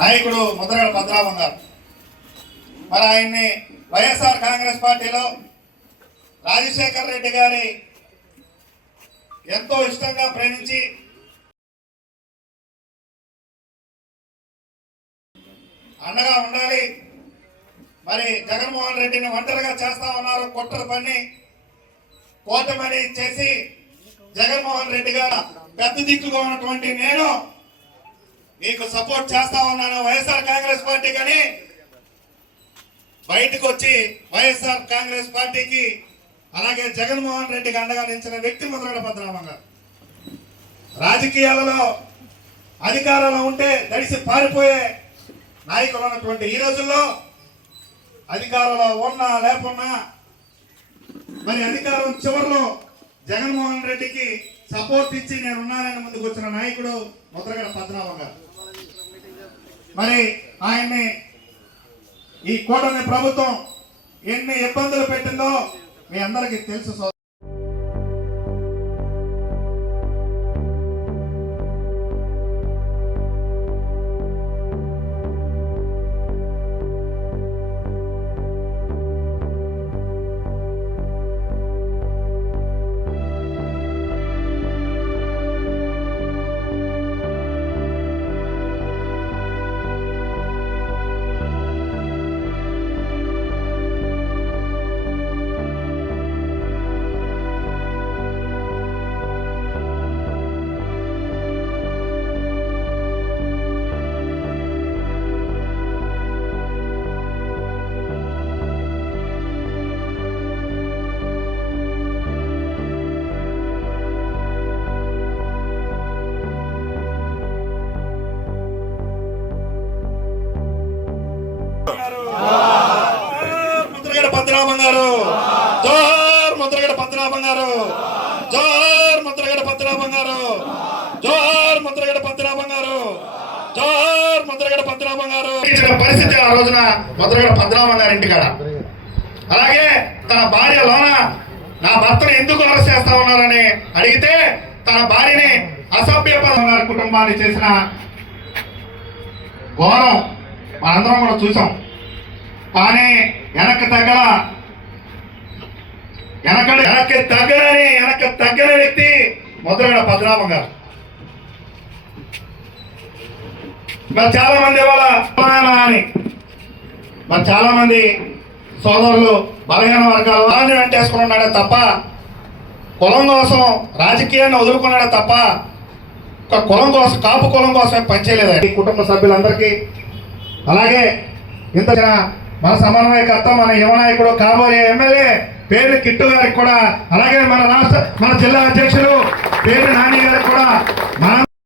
నాయకుడు ముద్రగడ పద్మనాభం గారు. మరి ఆయన్ని వైఎస్ఆర్ కాంగ్రెస్ పార్టీలో రాజశేఖర్ రెడ్డి గారి ఎంతో ఇష్టంగా ప్రేమించి అండగా ఉండాలి. మరి జగన్మోహన్ రెడ్డిని ఒంటరిగా చేస్తా ఉన్నారు, కుట్ర పని కోటమని చేసి జగన్మోహన్ రెడ్డి గారు పెద్ద దిక్కుగా ఉన్నటువంటి నేను మీకు సపోర్ట్ చేస్తా ఉన్నాను వైఎస్ఆర్ కాంగ్రెస్ పార్టీ. కానీ బయటకు వచ్చి వైఎస్ఆర్ కాంగ్రెస్ పార్టీకి అలాగే జగన్మోహన్ రెడ్డికి అండగా నిలిచిన వ్యక్తి ముద్రగడ పద్మనాభం గారు. రాజకీయాలలో అధికారంలో ఉంటే దడిసి పారిపోయే నాయకులు ఉన్నటువంటి ఈ రోజుల్లో అధికారంలో ఉన్నా లేకున్నా మరి అధికారం చివరిలో జగన్మోహన్ రెడ్డికి సపోర్ట్ ఇచ్చి నేను ఉన్నానని ముందుకు వచ్చిన నాయకుడు ముద్రగడ పద్మనాభం గారు. మరి ఆయన్ని ఈ కూటమి ప్రభుత్వం ఎన్ని ఇబ్బందులు పెట్టిందో మీ అందరికీ తెలుసు. ముద్రగడ పద్మనాభం గారు, జోహార్ ముద్రగడ పద్మనాభం గారు, జోహార్ ముద్రగడ పద్మనాభం గారు, జోహార్ ముద్రగడ పద్మనాభం గారు, జోహార్ ముద్రగడ పద్మనాభం గారు. పరిస్థితి ఆ రోజున ముద్రగడ పద్మనాభం గారి ఇంటికాడ. అలాగే తన భార్య లోన నా భర్తను ఎందుకు అరెస్ట్ చేస్తా ఉన్నారని అడిగితే తన భార్యని అసభ్యపరంగా కుటుంబాన్ని చేసిన ఘోరం మనందరం కూడా చూసాం. కానీ వెనక్కి తగ్గని వ్యక్తి ముద్రగడ పద్మనాభం గారు. మరి చాలా మంది వాళ్ళ అని మరి చాలా మంది సోదరులు బలహీన వర్గాలు వాళ్ళని వెంటేసుకుని ఉన్నాడే తప్ప కులం కోసం రాజకీయాన్ని వదులుకున్నాడే తప్ప ఒక కులం కోసం కాపు కులం కోసమే పనిచేయలేదు. కుటుంబ సభ్యులందరికీ అలాగే ఇంత మన సమన్వయకర్త మన యువనాయకుడు కాబోయే ఎమ్మెల్యే పేరు కిట్టు గారికి కూడా అలాగే మన జిల్లా అధ్యక్షులు పేరు నాని గారికి కూడా మన